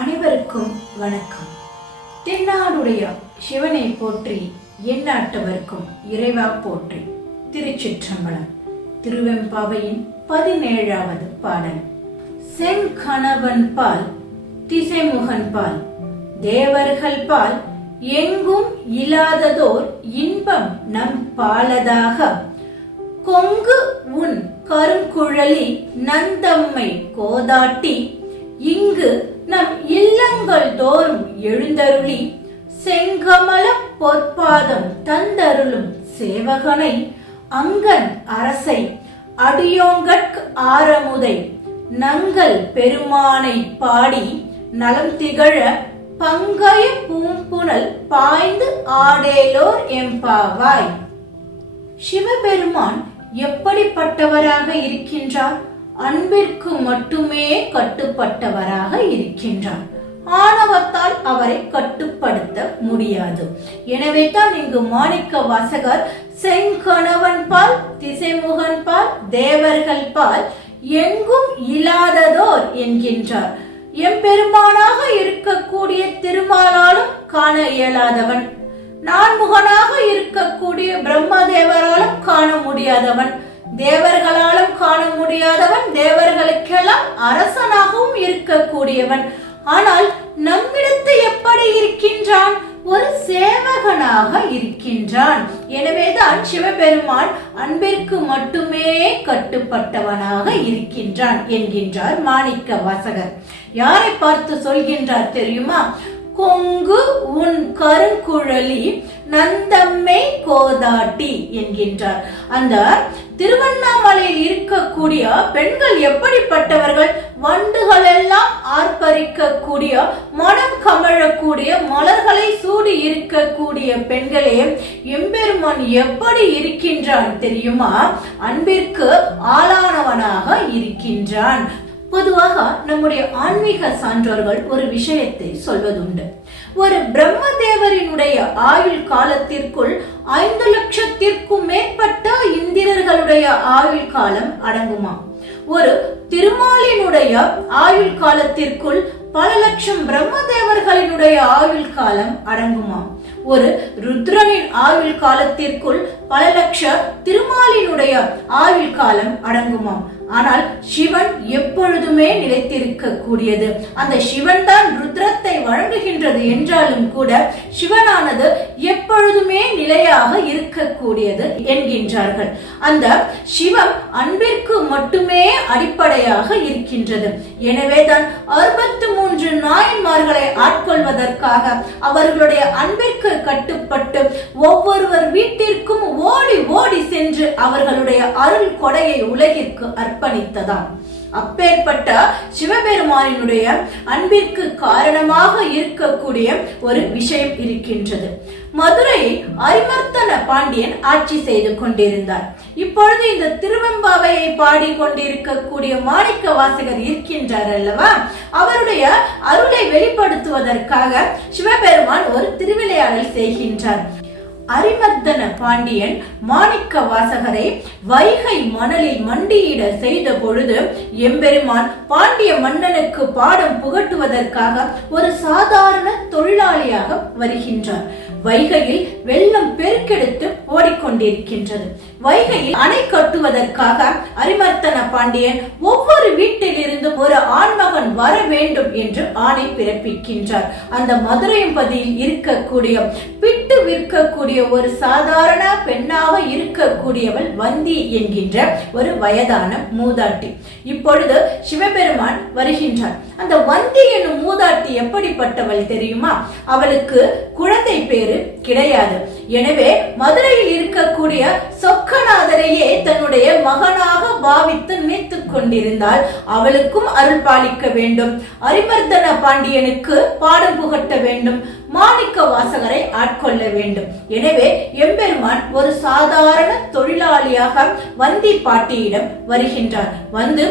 அனைவருக்கும் வணக்கம். தென்னாடுடைய சிவனை போற்றி, எந்நாட்டவர்க்கும் இறைவா போற்றி. திருச்சிற்றம்பலம். திருவெம்பாவையின் 17வது பாடல். செங்கணவன் பால் திசைமுகன் பால் தேவர்கள் பால் எங்கும் இல்லாததோர் இன்பம் நம் பாலதாக, கொங்கு உன் கருங்குழலி நந்தம்மை கோதாட்டி, இங்கு நம் இல்லங்கள் தோறும் எழுந்தருளி, செங்கமல பொற்பாதம் தந்தருளும் சேவகனை, அங்கன் அரசை அடியோங்கட்கு ஆரமுதை, நங்கள் பெருமானை பாடி நலம் திகழ, பங்கய பூம்புணல் பாய்ந்து ஆடேலோர் எம்பாவாய். சிவபெருமான் எப்படிப்பட்டவராக இருக்கின்றார்? அன்பிற்கு மட்டுமே கட்டுப்பட்டவராக இருக்கின்றார். ஆணவத்தால் அவரை கட்டுப்படுத்த முடியாது. எனவே தான் இங்கு மாணிக்க வாசகர் செங்கணவன் பால் திசைமுகன் பால் தேவர்கள் பால் எங்கும் இல்லாததோர் என்கின்றார். எம்பெருமானாக இருக்கக்கூடிய திருமாலாலும் காண இயலாதவன், நான்முகனாக இருக்கக்கூடிய பிரம்மதேவராலும் காண முடியாதவன், தேவர்களாலும் காண முடியாதவன், தேவர்களுக்கெல்லாம் அரசனாகவும் இருக்கக்கூடியவன். ஆனால் நம்மிடத்து எப்படி இருக்கின்றான்? ஒரு சேவகனாக இருக்கின்றான். எனவேதான் சிவபெருமான் அன்பிற்கு மட்டுமே கட்டுப்பட்டவனாக இருக்கின்றான் என்கின்றார் மாணிக்க வாசகர். யாரை பார்த்து சொல்கின்றார் தெரியுமா? கொங்கு உன் கருங்குழலி நந்தம்மை கோதாட்டி என்கின்றார். அந்த திருவண்ணாமலையில் இருக்கக்கூடிய பெண்கள் எப்படிப்பட்டவர்கள்? வண்டுகள் எல்லாம் ஆர்ப்பரிக்கக்கூடிய, மனம் கமழக்கூடிய, மலர்களை சூடி இருக்கக்கூடிய பெண்களே, எம்பெருமான் எப்படி இருக்கின்றான் தெரியுமா? அன்பிற்கு ஆளானவனாக இருக்கின்றான். பொதுவாக நம்முடைய ஆன்மீக சான்றோர்கள் ஒரு விஷயத்தை சொல்வதுண்டு. ஒரு பிரம்மதேவரினுடைய ஆயுள் காலத்திற்குள் 5 லட்சத்திற்கும் மேற்பட்ட இந்திரர்களுடைய ஆயுள் காலம் அடங்குமா? ஒரு திருமாலினுடைய ஆயுள் காலத்திற்குள் பல லட்சம் பிரம்மதேவர்களினுடைய ஆயுள் காலம் அடங்குமா? ஒரு ருத்ரனின் ஆயுள் காலத்திற்குள் பல லட்ச திருமாலினுடைய ஆயுள் காலம் அடங்குமாம். ஆனால் சிவன் எப்பொழுதுமே நிலைத்திருக்க கூடியது. அந்த சிவன் தான் ருத்ரத்தை வழங்குகின்றது என்றாலும் கூட சிவனானது எப்பொழுதுமே நிலையாக இருக்கக்கூடியது என்கின்றார்கள். அந்த சிவம் அன்பிற்கு மட்டுமே அடிப்படையாக இருக்கின்றது. எனவேதான் 63 நாயன்மார்களை ஆட்கொள்வதற்காக அவர்களுடைய அன்பிற்கு கட்டுப்பட்டு ஒவ்வொருவர் வீட்டிற்கும் ஓடி ஓடி சென்று அவர்களுடைய அருள் கொடையை உலகிற்கு அர்ப்பணித்ததாம். அப்பேற்பட்ட சிவபெருமானினுடைய அன்பிற்கு காரணமாக இருக்கக்கூடிய ஒரு விஷயம் இருக்கின்றது. மதுரையை அரிமர்த்தன பாண்டியன் ஆட்சி செய்து கொண்டிருந்தார். இப்பொழுது இந்த திருவெம்பாவையை பாடிக்கொண்டிருக்கக்கூடிய மாணிக்க வாசகர் இருக்கின்றார் அல்லவா? அவருடைய அருளை வெளிப்படுத்துவதற்காக சிவபெருமான் ஒரு திருவிளையாடல் செய்கின்றார். அரிமர்த்தன பாண்டியன் மாணிக்க வாசகரை வைகை மணலில் மண்டியிட செய்த பொழுது எம்பெருமான் பாண்டிய மன்னனுக்கு பாடம் புகட்டுவதற்காக ஒரு சாதாரண தொழிலாளியாக வருகின்றார். வைகையில் வெள்ளம் பெருக்கெடுத்து ஓடிக்கொண்டிருக்கின்றது. வைகையில் அணை கட்டுவதற்காக அரிமர்த்தன பாண்டியன் ஒவ்வொரு வீட்டில் இருந்து ஒரு ஆண்மகன் வர வேண்டும் என்று ஆணை பிறப்பிக்கின்றார். அந்த மதுரையம்பதியில் இருக்கக்கூடிய பிட்டு விற்கக்கூடிய ஒரு சாதாரண பெண்ணாக இருக்கக்கூடியவள் வந்தி என்கின்ற ஒரு வயதான மூதாட்டி. இப்பொழுது சிவபெருமான் வருகின்றார். அந்த வந்தி என்னும் மூதாட்டி எப்படிப்பட்டவள் தெரியுமா? அவளுக்கு குழந்தை பேரு கிடையாது. எனவே மதுரையில் இருக்கக்கூடிய சொக்கநாதரையே தன்னுடைய மகனாக பாவித்து நினைத்துக் கொண்டிருந்தால் அவளுக்கும் அருள் பாலிக்க வேண்டும், அரிமர்த்தன பாண்டியனுக்கு பாடம் புகட்ட வேண்டும், மாணிக்க வாசகரை ஆட்கொள்ள வேண்டும். எனவே எம்பெருமான் ஒரு சாதாரண தொழிலாளியாக வந்தி பாட்டியிடம் வருகின்றார். வந்து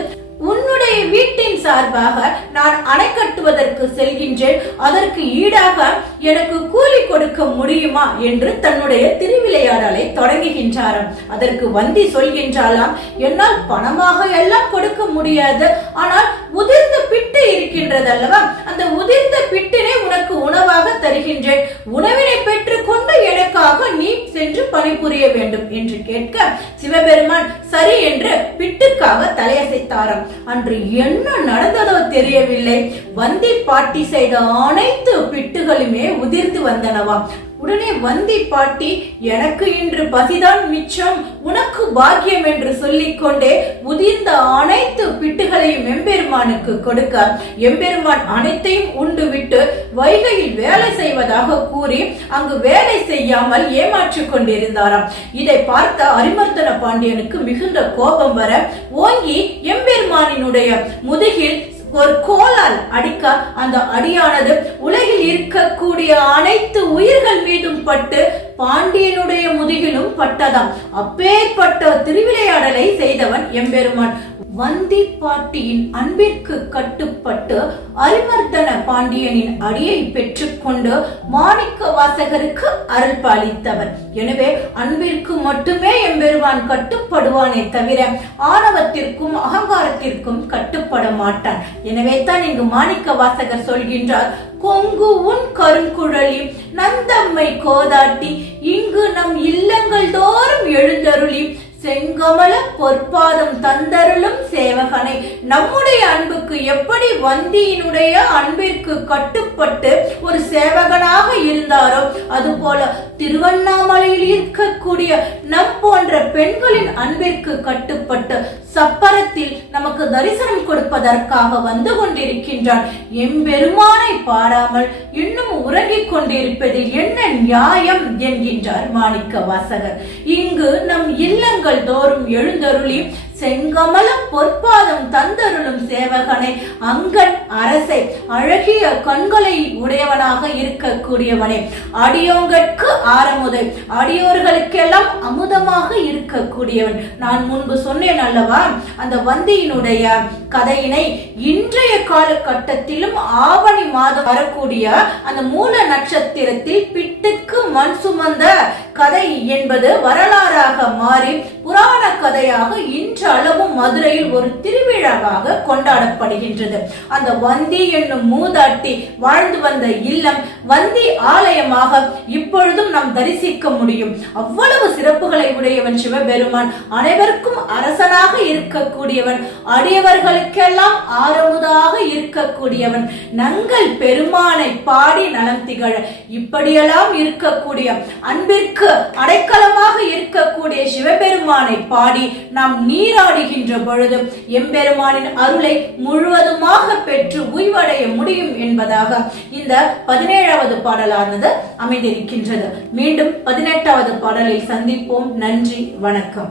உன்னுடைய வீட்டின் சார்பாக நான் அணை கட்டுவதற்கு செல்கின்றேன், அதற்கு ஈடாக எனக்கு கூலி கொடுக்க முடியுமா என்று தன்னுடைய திருவிளையாடலை தொடங்குகின்றாராம். அதற்கு வந்தி சொல்கின்றாலாம், என்னால் பணமாக எல்லாம் கொடுக்க முடியாது, ஆனால் உதிர்ந்த பிட்டு இருக்கின்றது அல்லவா, அந்த உதிர்ந்த பிட்டினை உனக்கு உணவாக தருகின்றேன், உணவினை பெற்றுக்கொண்டு எனக்காக நீ சென்று பணிபுரிய வேண்டும் என்று கேட்க சிவபெருமான் சரி என்று பிட்டுக்காக தலையசைத்தாராம். அன்று என்ன நடந்ததோ தெரியவில்லை, வந்தி பாட்டி செய்த அனைத்து பிட்டுகளுமே உதிர்ந்து வந்தனவாம். உடனே வந்தி பாட்டி, எனக்கு இன்று பசிதான் மிச்சம், உனக்கு பாக்கியம் என்று சொல்லிக்கொண்டே உதிர்ந்த அனைத்து பிட்டுகளையும் எம்பெருமானுக்கு கொடுக்க எம்பெருமான் அனைத்தையும் உண்டு விட்டு வைகையில் வேலை செய்வதாக கூறி அங்கு வேலை செய்யாமல் ஏமாற்றிக் கொண்டிருந்தாராம். இதை பார்த்த அரிமர்த்தன பாண்டியனுக்கு மிகுந்த கோபம் வர ஓங்கி எம்பெருமானினுடைய முதுகில் ஒரு கோலால் அடிக்க அந்த அடியானது உலகில் இருக்கக்கூடிய அனைத்து உயிர்கள் மீதும் பட்டு பாண்டியனுடைய முதுகிலும் பட்டதாம். அப்பேற்பட்ட திருவிளையாடலை செய்தவன் எம்பெருமான். வந்தி பாட்டியின் அன்பிற்கு கட்டுப்பட்டு அரிமர்த்தன பாண்டியனின் அடியை பெற்றுக்கொண்டு மாணிக்க வாசகருக்கு அருள் பாலித்தவர். எனவே அன்பிற்கு மட்டுமே எம்பெருமான் கட்டுப்படுவானே தவிர ஆணவத்திற்கும் அகங்காரத்திற்கும் கட்டுப்பட மாட்டான். எனவே தான் இங்கு மாணிக்க வாசகர் சொல்கின்றார், கொங்கு உன் கருங்குழலி நந்தம்மை கோதாட்டி இங்கு நம் இல்லங்கள் தோறும் எழுந்தருளி செங்கமல பொற்பாதம் தந்தருளும் சேவகனை. நம்முடைய அன்புக்கு எப்படி வந்தியினுடைய அன்பிற்கு கட்டுப்பட்டு ஒரு சேவகனாக இருந்தாரோ அதுபோல திருவண்ணாமலையில் இருக்கக்கூடிய நம் போன்ற பெண்களின் அன்பிற்கு கட்டுப்பட்டு சப்பரத்தில் நமக்கு தரிசனம் கொடுப்பதற்காக வந்து கொண்டிருக்கின்றான். எம்பெருமானை பாராமல் இன்னும் உறங்கிக் கொண்டிருப்பதில் என்ன நியாயம் என்கின்றார் மாணிக்க வாசகர். இங்கு நம் இல்லங்கள் தோறும் எழுந்தருளி செங்கமல பொற்பாதம் தந்தருளும் சேவகனை, அங்கன் அரசை, அழகிய கண்களை உடையவனாக இருக்கக்கூடியவனே, அடியோங்கற்கு ஆரமுதை, அடியோர்களுக்கெல்லாம் அமுதமாக இருக்கக்கூடியவன். நான் முன்பு சொன்னேன் அல்லவா, அந்த வந்தியினுடைய கதையினை இன்றைய காலகட்டத்திலும் ஆவணி மாதம் வரக்கூடிய அந்த மூல நட்சத்திரத்தில் பிட்டுக்கு மண் சுமந்த கதை என்பது வரலாறாக மாறி புராண கதையாக இன்றளவும் மதுரையில் ஒரு திருவிழாவாக கொண்டாடப்படுகின்றது. அந்த வந்தி என்னும் மூதாட்டி வாழ்ந்து வந்த இல்லம் வந்தி ஆலயமாக இப்பொழுதும் நாம் தரிசிக்க முடியும். அவ்வளவு சிறப்புகளை உடையவன் சிவபெருமான். அனைவருக்கும் அரசனாக இருக்கக்கூடியவன், அடியவர்களுக்கெல்லாம் ஆரமுதாக இருக்கக்கூடியவன், நங்கள் பெருமானை பாடி நலம் திகழ இப்படியெல்லாம் இருக்கக்கூடிய அன்பிற்கு அடைக்கலமாக இருக்கக்கூடிய சிவபெருமானை பாடி நாம் நீராடுகின்ற பொழுது எம்பெருமானின் அருளை முழுவதுமாக பெற்று உய்வடைய முடியும் என்பதாக இந்த 17வது பாடலானது அமைந்திருக்கின்றது. மீண்டும் 18வது பாடலில் சந்திப்போம். நன்றி, வணக்கம்.